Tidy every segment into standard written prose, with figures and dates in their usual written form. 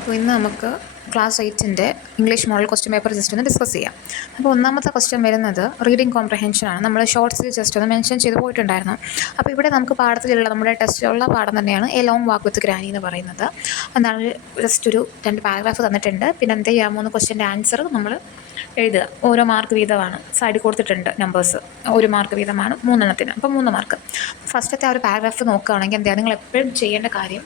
അപ്പോൾ ഇന്ന് നമുക്ക് ക്ലാസ് 8ൻ്റെ English model question paper just ഒന്ന് ഡിസ്കസ് ചെയ്യാം. അപ്പോൾ ഒന്നാമത്തെ ക്വസ്റ്റ്യൻ വരുന്നത് റീഡിംഗ് കോംപ്രഹെൻഷനാണ്. നമ്മൾ ഷോർട്സിൽ ജസ്റ്റ് ഒന്ന് മെൻഷൻ ചെയ്ത് പോയിട്ടുണ്ടായിരുന്നു. അപ്പോൾ ഇവിടെ നമുക്ക് പാഠത്തിലുള്ള നമ്മുടെ ടെസ്റ്റിലുള്ള പാഠം തന്നെയാണ് A long walk with granny എന്ന് പറയുന്നത്. എന്താണ് ജസ്റ്റ് ഒരു 2 പാരഗ്രാഫ് തന്നിട്ടുണ്ട്. പിന്നെ എന്ത് ചെയ്യാൻ പോകുന്ന ക്വസ്റ്റ്യൻ്റെ ആൻസർ നമ്മൾ എഴുതുക. ഓരോ മാർക്ക് വീതമാണ് സൈഡിൽ കൊടുത്തിട്ടുണ്ട്. നമ്പേഴ്സ് 1 മാർക്ക് വീതമാണ് 3 എണ്ണത്തിന്. അപ്പോൾ 3 മാർക്ക്. ഫസ്റ്റത്തെ ആ ഒരു പാരഗ്രാഫ് നോക്കുകയാണെങ്കിൽ എന്താ നിങ്ങൾ എപ്പോഴും ചെയ്യേണ്ട കാര്യം,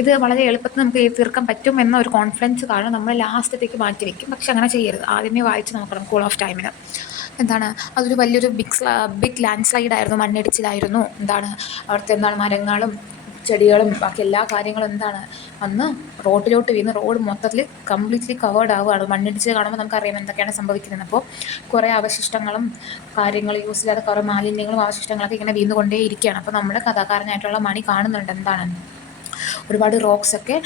ഇത് വളരെ എളുപ്പത്തിൽ നമുക്ക് തീർക്കാൻ പറ്റും എന്ന ഒരു കോൺഫിഡൻസ് കാരണം നമ്മൾ ലാസ്റ്റത്തേക്ക് മാറ്റി വയ്ക്കും. പക്ഷെ അങ്ങനെ ചെയ്യരുത്. ആദ്യമേ വായിച്ച് നോക്കണം കൂൾ ഓഫ് ടൈമിന്. എന്താണ് അതൊരു വലിയൊരു ബിഗ് ലാൻഡ് സ്ലൈഡ് ആയിരുന്നു, മണ്ണിടിച്ചിലായിരുന്നു. അവിടുത്തെ മരങ്ങളും ചെടികളും ബാക്കി എല്ലാ കാര്യങ്ങളും അന്ന് റോഡിലോട്ട് വീണ് റോഡ് മൊത്തത്തിൽ കംപ്ലീറ്റ്ലി കവേർഡ് ആവുകയാണ്. മണ്ണിടിച്ച് കാണുമ്പോൾ നമുക്കറിയാം എന്തൊക്കെയാണ് സംഭവിക്കുന്നത്. അപ്പോൾ കുറേ അവശിഷ്ടങ്ങളും കാര്യങ്ങൾ യൂസ് ചെയ്യാതെ കുറേ മാലിന്യങ്ങളും അവശിഷ്ടങ്ങളൊക്കെ ഇങ്ങനെ വീണുകൊണ്ടേ ഇരിക്കുകയാണ്. അപ്പോൾ നമ്മുടെ കഥാകാരനായിട്ടുള്ള മണി കാണുന്നുണ്ട് ഒരുപാട് റോക്സൊക്കെ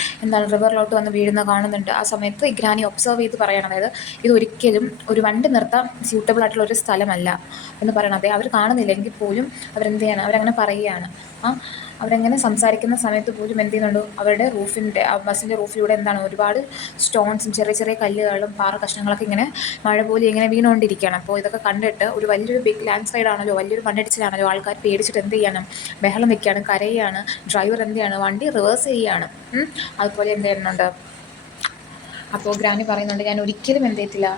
റിവറിലോട്ട് വന്ന് വീഴുന്ന കാണുന്നുണ്ട്. ആ സമയത്ത് ഗ്രാനി ഒബ്സർവ് ചെയ്ത് പറയണം, അതായത് ഇതൊരിക്കലും ഒരു വണ്ടി നിർത്താൻ സ്യൂട്ടബിൾ ആയിട്ടുള്ള ഒരു സ്ഥലമല്ല എന്ന് പറയണം. അതെ, അവർ കാണുന്നില്ലെങ്കിൽ പോലും അവരെന്ത് ചെയ്യണം, അവരങ്ങനെ പറയുകയാണ്. അവരങ്ങനെ സംസാരിക്കുന്ന സമയത്ത് പോലും എന്ത് ചെയ്യുന്നുണ്ട്, അവരുടെ ബസ്സിൻ്റെ റൂഫിലൂടെ ഒരുപാട് സ്റ്റോൺസും ചെറിയ ചെറിയ കല്ലുകളും പാറ കഷ്ണങ്ങളൊക്കെ ഇങ്ങനെ മഴ പോലെ ഇങ്ങനെ വീണുകൊണ്ടിരിക്കുകയാണ്. അപ്പോൾ ഇതൊക്കെ കണ്ടിട്ട് ഒരു വലിയൊരു ബിഗ് ലാൻഡ് സ്ലൈഡ് ആണല്ലോ, വലിയൊരു മണ്ണിടിച്ചിലാണല്ലോ, ആൾക്കാർ പേടിച്ചിട്ട് എന്ത് ചെയ്യണം, ബഹളം വയ്ക്കുകയാണ്, കരയുകയാണ്. ഡ്രൈവർ എന്ത് ചെയ്യാണ്, വണ്ടി റിവേഴ്സ് ചെയ്യുകയാണ്. അതുപോലെ എന്ത് ചെയ്യുന്നുണ്ട്, അപ്പോൾ ഗ്രാനി പറയുന്നുണ്ട്, ഞാൻ ഒരിക്കലും എന്ത് ചെയ്യത്തില്ല,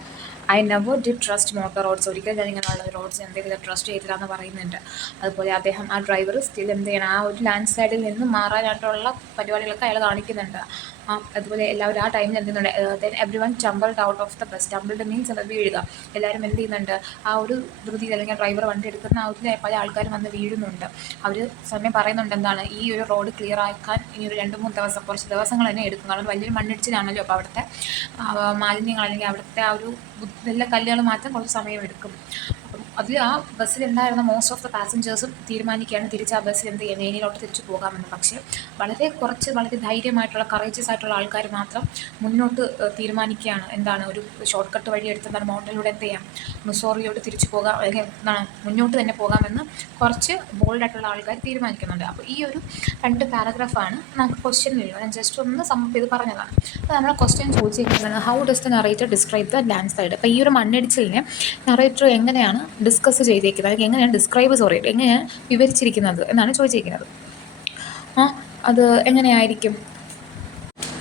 I never did trust motor roads, ഒരിക്കലും ഞാൻ ഇങ്ങനെയുള്ള റോഡ്സ് എന്തെങ്കിലും ട്രസ്റ്റ് ചെയ്തില്ല എന്ന് പറയുന്നുണ്ട്. അതുപോലെ അദ്ദേഹം ആ ഡ്രൈവർ സ്റ്റിൽ എന്ത് ചെയ്യണം, ആ ഒരു ലാൻഡ് സ്ലൈഡിൽ നിന്ന് മാറാനായിട്ടുള്ള പരിപാടികളൊക്കെ അയാൾ കാണിക്കുന്നുണ്ട്. അതുപോലെ എല്ലാവരും ആ ടൈമിൽ എന്ത് ചെയ്യുന്നുണ്ട്, then every one ടംബിൾഡ് out of the bus. ടംബിൾഡ് means വീഴുക. എല്ലാവരും എന്ത് ചെയ്യുന്നുണ്ട്, ആ ഒരു ധൃതിയിൽ അല്ലെങ്കിൽ ഡ്രൈവർ വണ്ടി എടുക്കുന്ന ആ ഒരു പല ആൾക്കാരും വന്ന് വീഴുന്നുണ്ട്. അവർ സമയം പറയുന്നുണ്ട്, ഈ ഒരു റോഡ് ക്ലിയർ ആക്കാൻ ഇനി ഒരു 2-3 ദിവസം, കുറച്ച് ദിവസങ്ങൾ തന്നെ എടുക്കും. കാരണം വലിയൊരു മണ്ണിടിച്ചിലാണല്ലോ. അപ്പോൾ അവിടുത്തെ മാലിന്യങ്ങൾ അല്ലെങ്കിൽ അവിടുത്തെ ആ ഒരു നല്ല കല്ലുകൾ മാറ്റാൻ കുറച്ച് സമയമെടുക്കും. അപ്പം അതിൽ ആ ബസ്സിലുണ്ടായിരുന്ന മോസ്റ്റ് ഓഫ് ദ പാസഞ്ചേഴ്സും തീരുമാനിക്കുകയാണ് തിരിച്ച് ആ ബസ്സിൽ എന്ത് ചെയ്യുക, നേനിയിലോട്ട് തിരിച്ചു പോകാമെന്ന്. പക്ഷേ വളരെ ധൈര്യമായിട്ടുള്ള കറേജസ് ആയിട്ടുള്ള ആൾക്കാർ മാത്രം മുന്നോട്ട് തീരുമാനിക്കുകയാണ്. ഒരു ഷോർട്ട് കട്ട് വഴി എടുത്ത് മൗണ്ടനിലൂടെ എന്ത് ചെയ്യാം, മിസോറിയോട്ട് തിരിച്ചു പോകാം, അല്ലെങ്കിൽ മുന്നോട്ട് തന്നെ പോകാമെന്ന് കുറച്ച് ബോൾഡായിട്ടുള്ള ആൾക്കാർ തീരുമാനിക്കുന്നുണ്ട്. അപ്പോൾ ഈ ഒരു 2 പാരഗ്രാഫാണ് നമുക്ക് ക്വസ്റ്റ്യനിൽ. ഞാൻ ജസ്റ്റ് ഒന്ന് സമ്മപ്പ് ചെയ്ത് പറഞ്ഞതാണ്. അപ്പോൾ നമ്മുടെ ക്വസ്റ്റ്യൻ ചോദിച്ചിരിക്കുന്നത്, how does the narrator describe the land slide. അപ്പോൾ ഈ ഒരു മണ്ണിടിച്ചിലിനെ നറേറ്റർ എങ്ങനെയാണ് ഡിസ്കസ് ചെയ്തേക്കുന്നത്, അല്ലെങ്കിൽ എങ്ങനെയാണ് വിവരിച്ചിരിക്കുന്നത് എന്നാണ് ചോദിച്ചിരിക്കുന്നത്. അത് എങ്ങനെയായിരിക്കും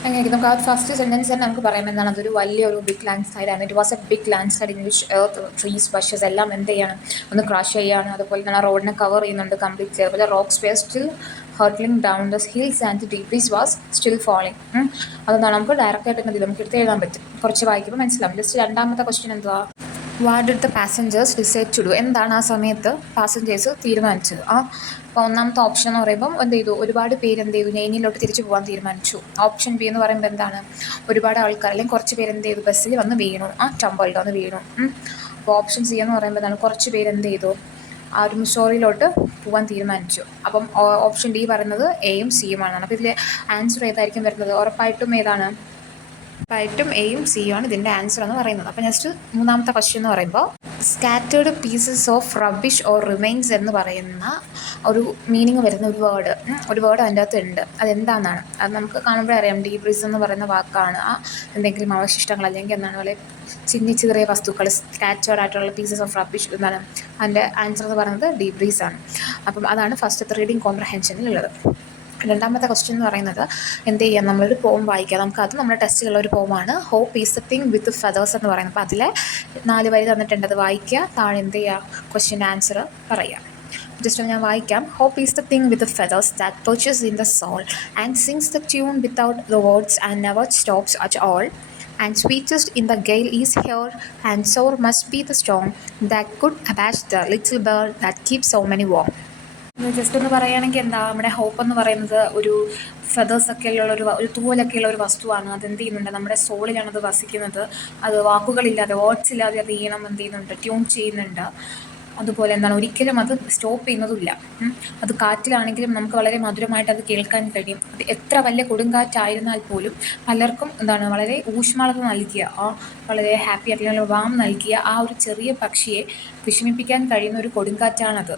നമുക്ക് ആ ഫസ്റ്റ് സെൻറ്റൻസ് തന്നെ നമുക്ക് പറയാം അതൊരു വലിയൊരു ബിഗ് ലാൻഡ് സ്ലൈഡ് ആണ്. It was a big landslide in which earth, trees, bushes എല്ലാം എന്ത് ചെയ്യാണ്, ഒന്ന് ക്രാഷ് ചെയ്യുകയാണ്. അതുപോലെ തന്നെ റോഡിനെ കവർ ചെയ്യുന്നുണ്ട് കംപ്ലീറ്റ്ലി. അതുപോലെ rocks were still hurtling down the hills and debris was still falling. നമുക്ക് ഡയറക്റ്റായിട്ട് നമുക്ക് എടുത്ത് എഴുതാൻ പറ്റും. കുറച്ച് വായിക്കുമ്പോൾ മനസ്സിലാവും. ജസ്റ്റ് രണ്ടാമത്തെ ക്വസ്റ്റ്യൻ എന്തുവാ, what did the passengers decide to do. എന്താണ് ആ സമയത്ത് പാസഞ്ചേഴ്സ് തീരുമാനിച്ചത്. അപ്പോൾ ഒന്നാമത്തെ ഓപ്ഷൻ എന്ന് പറയുമ്പം എന്ത് ചെയ്തു, ഒരുപാട് പേര് എന്ത് ചെയ്തു, നെയ്നിലോട്ട് തിരിച്ചു പോകാൻ തീരുമാനിച്ചു. ഓപ്ഷൻ ബി എന്ന് പറയുമ്പോൾ ഒരുപാട് ആൾക്കാർ അല്ലെങ്കിൽ കുറച്ച് പേര് എന്ത് ചെയ്തു, ബസ്സിൽ വന്ന് വീണു, ടംബിൾഡ് വന്ന് വീണു. അപ്പോൾ ഓപ്ഷൻ സി എന്ന് പറയുമ്പോൾ കുറച്ച് പേര് എന്ത് ചെയ്തു, ആ ഒരു മിസോറിയിലോട്ട് പോകാൻ തീരുമാനിച്ചു. അപ്പം ഓപ്ഷൻ ഡി പറയുന്നത് എയും സിയുമാണ്. അപ്പോൾ ഇതിൽ ആൻസർ ഏതായിരിക്കും വരുന്നത്, ഉറപ്പായിട്ടും എയും സിയും ആണ് ഇതിൻ്റെ ആൻസർ എന്ന് പറയുന്നത്. അപ്പോൾ നെക്സ്റ്റ് മൂന്നാമത്തെ ക്വസ്റ്റ്യൻ എന്ന് പറയുമ്പോൾ, scattered pieces of rubbish or remains എന്ന് പറയുന്ന ഒരു മീനിങ് വരുന്ന ഒരു വേർഡ് അതിൻ്റെ അകത്ത് ഉണ്ട്. അതെന്താണെന്നാണ്, അത് നമുക്ക് കാണുമ്പോഴേ അറിയാം. ഡീബ്രീസ് എന്ന് പറയുന്ന വാക്കാണ്. എന്തെങ്കിലും അവശിഷ്ടങ്ങൾ അല്ലെങ്കിൽ വളരെ ചെറിയ വസ്തുക്കൾ, സ്കാറ്റേർഡ് ആയിട്ടുള്ള പീസസ് ഓഫ് റബിഷ് അതിൻ്റെ ആൻസർ എന്ന് പറയുന്നത് ഡീബ്രീസ് ആണ്. അപ്പം അതാണ് ഫസ്റ്റത്തെ റീഡിങ് കോംപ്രഹെൻഷനിലുള്ളത്. രണ്ടാമത്തെ ക്വസ്റ്റ്യൻ എന്ന് പറയുന്നത്, എന്ത് ചെയ്യാം, നമ്മളൊരു പോം വായിക്കാം. അത് നമ്മുടെ ടെസ്റ്റിലുള്ള ഒരു പോമാണ്, hope is a thing with feathers എന്ന് പറയുന്നത്. അപ്പോൾ അതിലെ 4 വരി തന്നിട്ടുണ്ട്, അത് വായിക്കുക. താഴെ എന്ത് ചെയ്യുക, ക്വസ്റ്റ്യൻ്റെ ആൻസർ പറയാം. ജസ്റ്റ് ഞാൻ വായിക്കാം. Hope is the thing with feathers that perches in the soul and sings the tune without the words and never stops at all. And sweetest in the gale is here, and sore must be the storm that could abash the little bird that keeps so many warm. Just ഒന്ന് പറയുകയാണെങ്കിൽ നമ്മുടെ hope എന്ന് പറയുന്നത് ഒരു ഫെദേഴ്സൊക്കെയുള്ള ഒരു തൂവലൊക്കെയുള്ള ഒരു വസ്തുവാണ്. അതെന്ത് ചെയ്യുന്നുണ്ട്, നമ്മുടെ സോളിലാണ് അത് വസിക്കുന്നത്. അത് വാക്കുകളില്ലാതെ, വേർഡ്സ് ഇല്ലാതെ അത് ഈണം എന്ത് ചെയ്യുന്നുണ്ട്, ട്യൂൺ ചെയ്യുന്നുണ്ട്. അതുപോലെ ഒരിക്കലും അത് സ്റ്റോപ്പ് ചെയ്യുന്നതുമില്ല. അത് കാറ്റിലാണെങ്കിലും നമുക്ക് വളരെ മധുരമായിട്ട് അത് കേൾക്കാൻ കഴിയും. അത് എത്ര വലിയ കൊടുങ്കാറ്റായിരുന്നാൽ പോലും പലർക്കും വളരെ ഊഷ്മളത നൽകിയ, വളരെ ഹാപ്പി ആയിട്ടുള്ള വാം നൽകിയ ആ ഒരു ചെറിയ പക്ഷിയെ വിഷമിപ്പിക്കാൻ കഴിയുന്ന ഒരു കൊടുങ്കാറ്റാണത്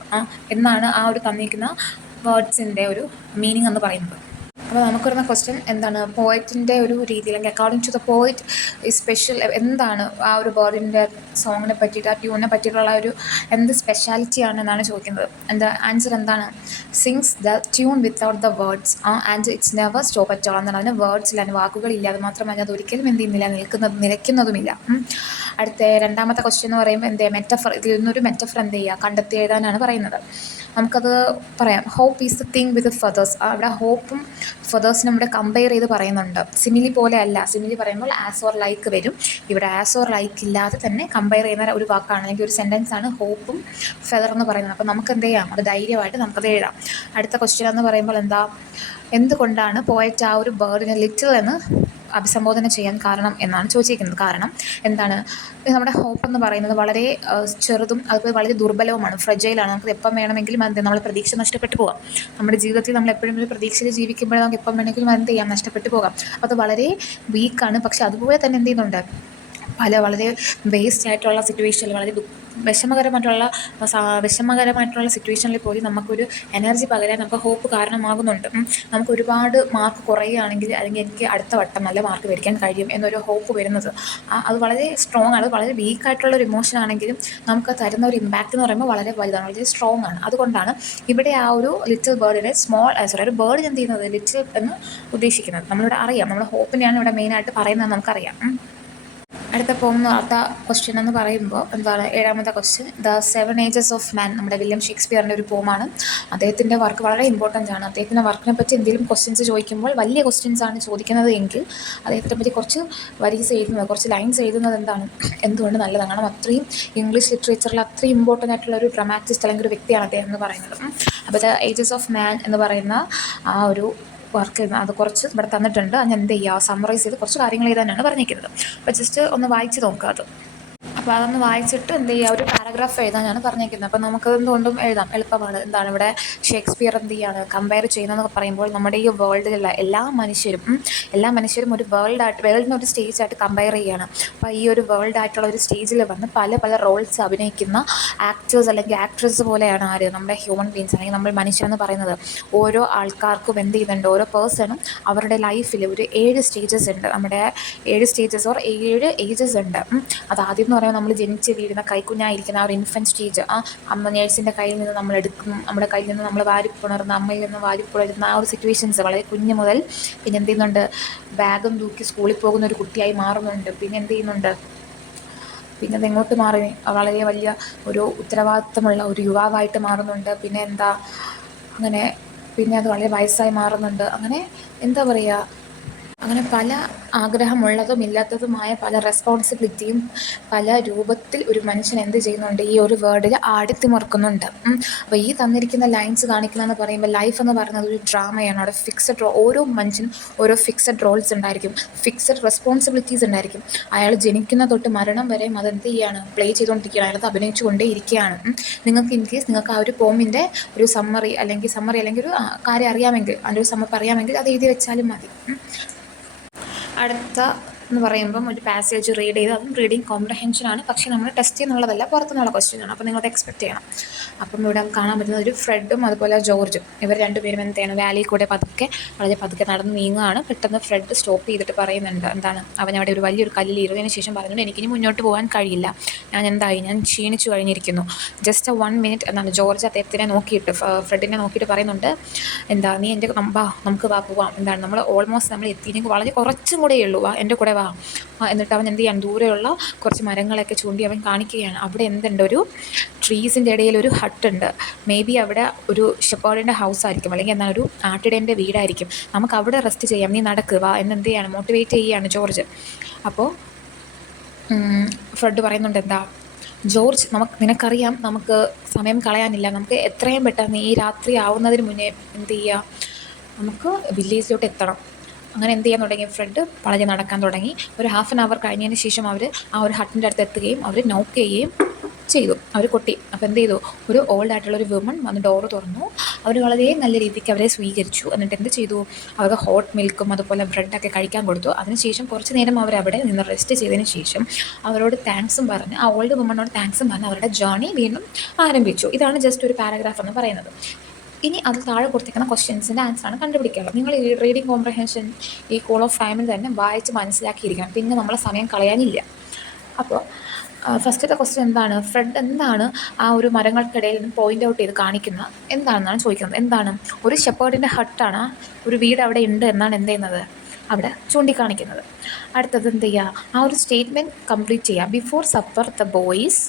എന്നാണ് ആ ഒരു തന്നിരിക്കുന്ന വേർഡ്സിൻ്റെ ഒരു മീനിങ് എന്ന് പറയുന്നത്. അപ്പോൾ നമുക്ക് വരുന്ന ക്വസ്റ്റ്യൻ എന്താണ്, പോയറ്റിൻ്റെ ഒരു രീതി അല്ലെങ്കിൽ അക്കോർഡിംഗ് ടു ദ പോയറ്റ് ഈ സ്പെഷ്യൽ എന്താണ് ആ ഒരു ബേർഡിൻ്റെ സോങ്ങിനെ പറ്റിയിട്ട് ആ ട്യൂണിനെ പറ്റിയിട്ടുള്ള ഒരു എന്ത് സ്പെഷ്യാലിറ്റി ആണെന്നാണ് ചോദിക്കുന്നത്. എൻ്റെ ആൻസർ എന്താണ്, sings the tune without the words and it's never stop at all എന്നാണ്. അതിന് വേർഡ്സിൽ, അതിന് വാക്കുകളില്ല, അത് മാത്രമല്ല അത് ഒരിക്കലും എന്ത് ചെയ്യുന്നില്ല, നിലയ്ക്കുന്നതുമില്ല. അടുത്ത രണ്ടാമത്തെ ക്വസ്റ്റ്യൻ എന്ന് പറയുമ്പോൾ മെറ്റഫർ, ഇതിൽ നിന്നൊരു മെറ്റഫർ എന്ത് ചെയ്യുക, കണ്ടെത്തി എഴുതാനാണ് പറയുന്നത്. നമുക്കത് പറയാം. Hope is the thing with feathers. അവിടെ ഹോപ്പും ഫെതേഴ്സിനും ഇവിടെ കമ്പയർ ചെയ്ത് പറയുന്നുണ്ട്. സിമിലി പോലെ അല്ല, സിമിലി പറയുമ്പോൾ ആസ് ഓർ ലൈക്ക് വരും. ഇവിടെ ആസ് ഓർ ലൈക്ക് ഇല്ലാതെ തന്നെ കമ്പയർ ചെയ്യുന്ന ഒരു വാക്കാണ് അല്ലെങ്കിൽ ഒരു സെൻറ്റൻസ് ആണ് ഹോപ്പും ഫെദർ എന്ന് പറയുന്നത്. അപ്പോൾ നമുക്ക് എന്ത് ചെയ്യാം, അത് ധൈര്യമായിട്ട് നമുക്കത് എഴുതാം. അടുത്ത ക്വസ്റ്റ്യൻ എന്ന് പറയുമ്പോൾ എന്തുകൊണ്ടാണ് പോയറ്റ് ആ ഒരു ബേർഡിനെ ലിറ്റിൽ എന്ന് അഭിസംബോധന ചെയ്യാൻ കാരണം എന്നാണ് ചോദിച്ചിരിക്കുന്നത്. കാരണം എന്താണ്, നമ്മുടെ ഹോപ്പ് എന്ന് പറയുന്നത് വളരെ ചെറുതും അതുപോലെ വളരെ ദുർബലവുമാണ്, ഫ്രജൈലാണ്. നമുക്ക് എപ്പം വേണമെങ്കിലും നമ്മൾ പ്രതീക്ഷ നഷ്ടപ്പെട്ടു പോകാം. നമ്മുടെ ജീവിതത്തിൽ നമ്മൾ എപ്പോഴും ഒരു പ്രതീക്ഷയിൽ ജീവിക്കുമ്പോൾ നമുക്ക് എപ്പം വേണമെങ്കിലും എന്ത് ചെയ്യാം, നഷ്ടപ്പെട്ടു പോകാം. അപ്പോൾ അത് വളരെ വീക്കാണ്. പക്ഷെ അതുപോലെ തന്നെ എന്ത് ചെയ്യുന്നുണ്ട്, വളരെ വേസ്റ്റ് ആയിട്ടുള്ള സിറ്റുവേഷനിൽ, വളരെ വിഷമകരമായിട്ടുള്ള സിറ്റുവേഷനിൽ പോലും നമുക്കൊരു എനർജി പകരാൻ നമുക്ക് ഹോപ്പ് കാരണമാകുന്നുണ്ട്. നമുക്ക് ഒരുപാട് മാർക്ക് കുറയുകയാണെങ്കിൽ അല്ലെങ്കിൽ എനിക്ക് അടുത്ത വട്ടം നല്ല മാർക്ക് മേടിക്കാൻ കഴിയും എന്നൊരു ഹോപ്പ് വരുന്നത്, അത് വളരെ സ്ട്രോങ് ആണ്. വളരെ വീക്കായിട്ടുള്ള ഒരു ഇമോഷൻ ആണെങ്കിലും നമുക്ക് തരുന്ന ഒരു ഇമ്പാക്റ്റ് എന്ന് പറയുമ്പോൾ വളരെ വലുതാണ്, വളരെ സ്ട്രോങ് ആണ്. അതുകൊണ്ടാണ് ഇവിടെ ആ ഒരു ലിറ്റിൽ ബേർഡിനെ ഒരു ബേർഡിന് എന്ത് ചെയ്യുന്നത്, ലിറ്റിൽ എന്ന് ഉദ്ദേശിക്കുന്നത്. നമ്മളിവിടെ അറിയാം, നമ്മുടെ ഹോപ്പിനെയാണ് ഇവിടെ മെയിനായിട്ട് പറയുന്നത് നമുക്കറിയാം. അടുത്ത ക്വസ്റ്റ്യൻ എന്ന് പറയുമ്പോൾ ഏഴാമത്തെ ക്വസ്റ്റ്യൻ, ദ 7 Ages ഓഫ് മാൻ, നമ്മുടെ വില്യം ഷേക്സ്പിയറിൻ്റെ ഒരു പോമാണ്. അദ്ദേഹത്തിൻ്റെ വർക്ക് വളരെ ഇമ്പോർട്ടൻ്റ് ആണ്. അദ്ദേഹത്തിൻ്റെ വർക്കിനെ പറ്റി എന്തെങ്കിലും ക്വസ്റ്റ്യൻസ് ചോദിക്കുമ്പോൾ വലിയ ക്വസ്റ്റ്യൻസ് ആണ് ചോദിക്കുന്നത് എങ്കിൽ അദ്ദേഹത്തിനെ പറ്റി കുറച്ച് കുറച്ച് ലൈൻസ് എഴുതുന്നത് എന്തുകൊണ്ട് നല്ലതാണ്. കാരണം അത്രയും ഇംഗ്ലീഷ് ലിറ്ററേച്ചറിൽ അത്രയും ഇമ്പോർട്ടൻ്റ് ആയിട്ടുള്ള ഒരു ഡ്രമാറ്റിസ്റ്റ് അല്ലെങ്കിൽ ഒരു വ്യക്തിയാണ് അദ്ദേഹം എന്ന് പറയുന്നത്. അപ്പോൾ ദ ഏജസ് ഓഫ് മാൻ എന്ന് പറയുന്ന ആ ഒരു വർക്ക് അത് കുറച്ച് ഇവിടെ തന്നിട്ടുണ്ട്. ഞാൻ എന്ത് ചെയ്യുക, സമ്മറൈസ് ചെയ്ത് കുറച്ച് കാര്യങ്ങൾ എഴുതാനാണ് പറഞ്ഞിരിക്കുന്നത്. അപ്പോൾ ജസ്റ്റ് ഒന്ന് വായിച്ച് നോക്കുക അത്. അപ്പോൾ അതൊന്ന് വായിച്ചിട്ട് എന്ത് ചെയ്യുക, ഒരു പാരഗ്രാഫ് എഴുതാനാണ് പറഞ്ഞിരിക്കുന്നത്. അപ്പോൾ നമുക്ക് എന്തുകൊണ്ടും എഴുതാം, എളുപ്പമാണ്. ഇവിടെ ഷേക്സ്പിയർ എന്ത് ചെയ്യാണ് കമ്പയർ ചെയ്യുന്നതെന്നൊക്കെ പറയുമ്പോൾ നമ്മുടെ ഈ വേൾഡിലുള്ള എല്ലാ മനുഷ്യരും ഒരു വേൾഡിനെ ഒരു സ്റ്റേജായിട്ട് കമ്പയർ ചെയ്യുകയാണ്. അപ്പോൾ ഈ ഒരു വേൾഡായിട്ടുള്ള ഒരു സ്റ്റേജിൽ വന്ന് പല റോൾസ് അഭിനയിക്കുന്ന ആക്ടേഴ്സ് അല്ലെങ്കിൽ ആക്ട്രസ് പോലെയാണ് നമ്മുടെ ഹ്യൂമൻ ബീങ്സ് അല്ലെങ്കിൽ നമ്മൾ മനുഷ്യരെന്ന് പറയുന്നത്. ഓരോ ആൾക്കാർക്കും എന്ത് ചെയ്യുന്നുണ്ട്, ഓരോ പേഴ്സണും അവരുടെ ലൈഫിൽ ഒരു 7 സ്റ്റേജസ് ഉണ്ട്. നമ്മുടെ 7 സ്റ്റേജസ് ഓർ 7 ഏജസ് ഉണ്ട്. അതാദ്യം എന്ന് പറയുമ്പോൾ നമ്മൾ ജനിച്ച് വീഴുന്ന കൈക്കുഞ്ഞായിരിക്കുന്ന ആ ഒരു ഇൻഫൻറ്റ് സ്റ്റേജ്, ആ അമ്മ നേഴ്സിൻ്റെ കയ്യിൽ നിന്ന് നമ്മൾ എടുക്കും, നമ്മുടെ കയ്യിൽ നിന്ന് നമ്മൾ വാരിപ്പുണർന്ന് അമ്മയിൽ നിന്ന് വാരിപ്പുണരുന്ന ആ ഒരു സിറ്റുവേഷൻസ് വളരെ കുഞ്ഞ് മുതൽ പിന്നെ എന്ത് ചെയ്യുന്നുണ്ട്, ബാഗും തൂക്കി സ്കൂളിൽ പോകുന്ന ഒരു കുട്ടിയായി മാറുന്നുണ്ട്. പിന്നെ എന്ത് ചെയ്യുന്നുണ്ട്, പിന്നെ അത് എങ്ങോട്ട് മാറി, വളരെ വലിയ ഒരു ഉത്തരവാദിത്തമുള്ള ഒരു യുവാവായിട്ട് മാറുന്നുണ്ട്. പിന്നെ അങ്ങനെ പിന്നെ അത് വളരെ വയസ്സായി മാറുന്നുണ്ട്. അങ്ങനെ അങ്ങനെ പല ആഗ്രഹമുള്ളതും ഇല്ലാത്തതുമായ പല റെസ്പോൺസിബിലിറ്റിയും പല രൂപത്തിൽ ഒരു മനുഷ്യൻ എന്ത് ചെയ്യുന്നുണ്ട്, ഈ ഒരു വേർഡിൽ ആടിത്തിമർക്കുന്നുണ്ട്. അപ്പോൾ ഈ തന്നിരിക്കുന്ന ലൈൻസ് കാണിക്കുന്നതെന്ന് പറയുമ്പോൾ ലൈഫ് എന്ന് പറയുന്നത് ഒരു ഡ്രാമയാണ്. അവിടെ ഓരോ മനുഷ്യനും ഓരോ ഫിക്സഡ് റോൾസ് ഉണ്ടായിരിക്കും, ഫിക്സഡ് റെസ്പോൺസിബിലിറ്റീസ് ഉണ്ടായിരിക്കും. അയാൾ ജനിക്കുന്ന തൊട്ട് മരണം വരെയും അതെന്ത് ചെയ്യാണ്, പ്ലേ ചെയ്തുകൊണ്ടിരിക്കുകയാണ്, അയാളത് അഭിനയിച്ചു കൊണ്ടേ ഇരിക്കുകയാണ്. നിങ്ങൾക്ക് ഇൻകേസ് നിങ്ങൾക്ക് ആ ഒരു പോമിൻ്റെ ഒരു സമ്മറി അല്ലെങ്കിൽ ഒരു കാര്യം അറിയാമെങ്കിൽ, അതിൻ്റെ ഒരു സമ്മറി അറിയാമെങ്കിൽ അത് എഴുതി വെച്ചാലും മതി. അടുത്ത എന്ന് പറയുമ്പം ഒരു പാസേജ് റീഡ് ചെയ്ത്, അതും റീഡിങ് കോംപ്രഹെൻഷനാണ്. പക്ഷേ നമ്മൾ ടെസ്റ്റ് ചെയ്യുന്നുള്ളതല്ല, പുറത്തുനിന്നുള്ള ക്വസ്റ്റ്യനാണ്. അപ്പോൾ നിങ്ങളത് എക്സ്പെക്ട് ചെയ്യണം. അപ്പം ഇവിടെ കാണാൻ പറ്റുന്ന ഒരു ഫ്രെഡും അതുപോലെ ജോർജും, ഇവർ രണ്ടുപേരും എന്താണ് വാലിയിൽ കൂടെ വളരെ പതുക്കെ നടന്ന് നീങ്ങുകയാണ്. പെട്ടെന്ന് ഫ്രെഡ് സ്റ്റോപ്പ് ചെയ്തിട്ട് പറയുന്നുണ്ട്, അവനവിടെ ഒരു വലിയൊരു കല്ലിൽ ഇരുന്നതിന് ശേഷം പറയുന്നുണ്ട്, എനിക്കിനി മുന്നോട്ട് പോകാൻ കഴിയില്ല, ഞാൻ ക്ഷീണിച്ചു കഴിഞ്ഞിരിക്കുന്നു, ജസ്റ്റ് 1 minute എന്നാണ്. ജോർജ് അദ്ദേഹത്തിനെ നോക്കിയിട്ട് ഫ്രെഡിനെ നോക്കിയിട്ട് പറയുന്നുണ്ട്, നീ എൻ്റെ നമുക്ക് പോവാം, നമ്മൾ ഓൾമോസ്റ്റ് എത്തിയെങ്കിൽ വളരെ കുറച്ചും കൂടെ ഉള്ളൂ, എൻ്റെ കൂടെ വാ. എന്നിട്ട് അവൻ എന്ത് ചെയ്യാൻ, ദൂരെയുള്ള കുറച്ച് മരങ്ങളൊക്കെ ചൂണ്ടി അവൻ കാണിക്കുകയാണ്. അവിടെ ഒരു ട്രീസിൻ്റെ ഇടയിൽ ഒരു ഹട്ട് ഉണ്ട്. മേ ബി അവിടെ ഒരു ഷെപ്പേർഡിൻ്റെ ഹൗസ് ആയിരിക്കും, അല്ലെങ്കിൽ ഒരു ആട്ടിടേൻ്റെ വീടായിരിക്കും. നമുക്ക് അവിടെ റെസ്റ്റ് ചെയ്യാം, നീ നടക്കുക വാ എന്ത് ചെയ്യാണ്, മോട്ടിവേറ്റ് ചെയ്യുകയാണ് ജോർജ്. അപ്പോൾ ഫ്രെഡ് പറയുന്നുണ്ട്, ജോർജ്, നിനക്കറിയാം നമുക്ക് സമയം കളയാനില്ല, നമുക്ക് എത്രയും പെട്ടെന്ന് ഈ രാത്രി ആവുന്നതിന് മുന്നേ എന്ത് ചെയ്യുക, നമുക്ക് വില്ലേജിലോട്ട് എത്തണം. അങ്ങനെ എന്ത് ചെയ്യാൻ തുടങ്ങി, ഫ്രെഡ് വളരെ നടക്കാൻ തുടങ്ങി. ഒരു 1/2 hour കഴിഞ്ഞതിന് ശേഷം അവർ ആ ഒരു ഹട്ടിൻ്റെ അടുത്ത് എത്തുകയും അവർ നോക്ക് ചെയ്യുകയും ചെയ്തു. അവർ കൊട്ടി. അപ്പോൾ എന്ത് ചെയ്തു, ഒരു ഓൾഡായിട്ടുള്ളൊരു വുമൺ വന്ന് ഡോറ് തുറന്നു. അവർ വളരെ നല്ല രീതിക്ക് അവരെ സ്വീകരിച്ചു. എന്നിട്ട് എന്ത് ചെയ്തു, അവർക്ക് ഹോട്ട് മിൽക്കും അതുപോലെ ബ്രെഡൊക്കെ കഴിക്കാൻ കൊടുത്തു. അതിനുശേഷം കുറച്ച് നേരം അവരവിടെ നിന്ന് റെസ്റ്റ് ചെയ്തതിന് ശേഷം അവരോട് താങ്ക്സും പറഞ്ഞ്, ആ ഓൾഡ് വുമണോട് താങ്ക്സും പറഞ്ഞ് അവരുടെ ജേർണി വീണ്ടും ആരംഭിച്ചു. ഇതാണ് ജസ്റ്റ് ഒരു പാരഗ്രാഫ് എന്ന് പറയുന്നത്. ഇനി അത് താഴെ കൊടുത്തിരിക്കുന്ന ക്വസ്റ്റ്യൻസിൻ്റെ ആൻസറാണ് കണ്ടുപിടിക്കേണ്ടത്. നിങ്ങൾ ഈ റീഡിങ് കോംപ്രഹെൻഷൻ ഈ കോൾ ഓഫ് ഫാമിൽ തന്നെ വായിച്ച് മനസ്സിലാക്കിയിരിക്കണം, പിന്നെ നമ്മളെ സമയം കളയാനില്ല. അപ്പോൾ ഫസ്റ്റത്തെ ക്വസ്റ്റ്യൻ എന്താണ്? ഫ്രെഡ് എന്താണ് ആ ഒരു മരങ്ങൾക്കിടയിൽ നിന്ന് പോയിൻ്റ് ഔട്ട് ചെയ്ത് കാണിക്കുന്ന എന്താണെന്നാണ് ചോദിക്കുന്നത്. എന്താണ്? ഒരു ഷെപ്പേർഡിൻ്റെ ഹട്ടാണ്, ഒരു വീട് അവിടെ ഉണ്ട് എന്നാണ് എന്ത് ചെയ്യുന്നത്, അവിടെ ചൂണ്ടിക്കാണിക്കുന്നത്. അടുത്തത് എന്ത് ചെയ്യുക? ആ ഒരു സ്റ്റേറ്റ്മെൻറ്റ് കംപ്ലീറ്റ് ചെയ്യുക. Before supper the boys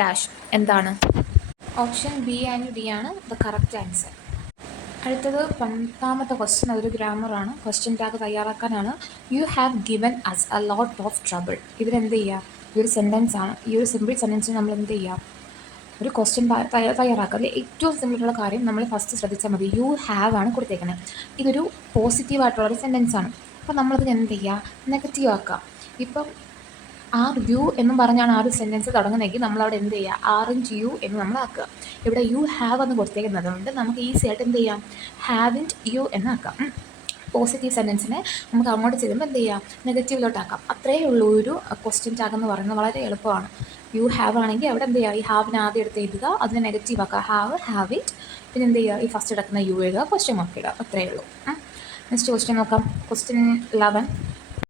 dash. എന്താണ്? ഓപ്ഷൻ ബി ആൻഡ് ഡി ആണ് ദ കറക്റ്റ് ആൻസർ. അടുത്തത് 10ാമത്തെ ക്വസ്റ്റ്യൻ, അതൊരു ഗ്രാമറാണ്. ക്വസ്റ്റ്യൻ ടാഗ് തയ്യാറാക്കാനാണ്. You have given us a lot of trouble. ഇതിനെന്ത് ചെയ്യുക? ഈ ഒരു സെൻറ്റൻസ് ആണ്. ഈ ഒരു സിമ്പിൾ സെൻറ്റൻസിന് നമ്മൾ എന്ത് ചെയ്യാം? ഒരു ക്വസ്റ്റ്യൻ തയ്യാറാക്കുക. അതിൽ ഏറ്റവും സിമ്പിളുള്ള കാര്യം നമ്മൾ ഫസ്റ്റ് ശ്രദ്ധിച്ചാൽ മതി. യു ഹാവ് ആണ് കൊടുത്തേക്കുന്നത്. ഇതൊരു പോസിറ്റീവായിട്ടുള്ളൊരു സെൻറ്റൻസ് ആണ്. അപ്പോൾ നമ്മളതിന് എന്ത് ചെയ്യുക? നെഗറ്റീവ് ആക്കാം. ഇപ്പം ആർ യു എന്നും പറഞ്ഞാണ് ആ ഒരു സെൻറ്റൻസ് തുടങ്ങുന്നതെങ്കിൽ നമ്മളവിടെ എന്ത് ചെയ്യുക? ആറിൻറ്റ് യു എന്ന് നമ്മൾ ആക്കുക. ഇവിടെ യു ഹാവ് എന്ന് കൊടുത്തേക്കുന്നത് കൊണ്ട് നമുക്ക് ഈസി ആയിട്ട് എന്ത് ചെയ്യാം? ഹാവിൻറ്റ് യു എന്നാക്കാം. പോസിറ്റീവ് സെൻറ്റൻസിനെ നമുക്ക് അങ്ങോട്ട് ചെല്ലുമ്പോൾ എന്ത് ചെയ്യാം? നെഗറ്റീവിലോട്ടാക്കാം. അത്രയേ ഉള്ളൂ ഒരു ക്വസ്റ്റ്യൻ ടാഗ് എന്ന് പറയുന്നത്. വളരെ എളുപ്പമാണ്. യു ഹാവ് ആണെങ്കിൽ അവിടെ എന്ത് ചെയ്യുക? ഈ ഹാവിനെ ആദ്യം എടുത്ത് എഴുതുക, അതിനെ നെഗറ്റീവ് ആക്കുക. Have it. പിന്നെ എന്ത് ചെയ്യുക? ഈ ഫസ്റ്റ് എടുക്കുന്ന യു എഴുതുക, ക്വസ്റ്റ്യൻ മാർക്ക് ഇടുക. അത്രയേ ഉള്ളൂ. നെക്സ്റ്റ് ക്വസ്റ്റ്യൻ നോക്കാം. ക്വസ്റ്റ്യൻ 11.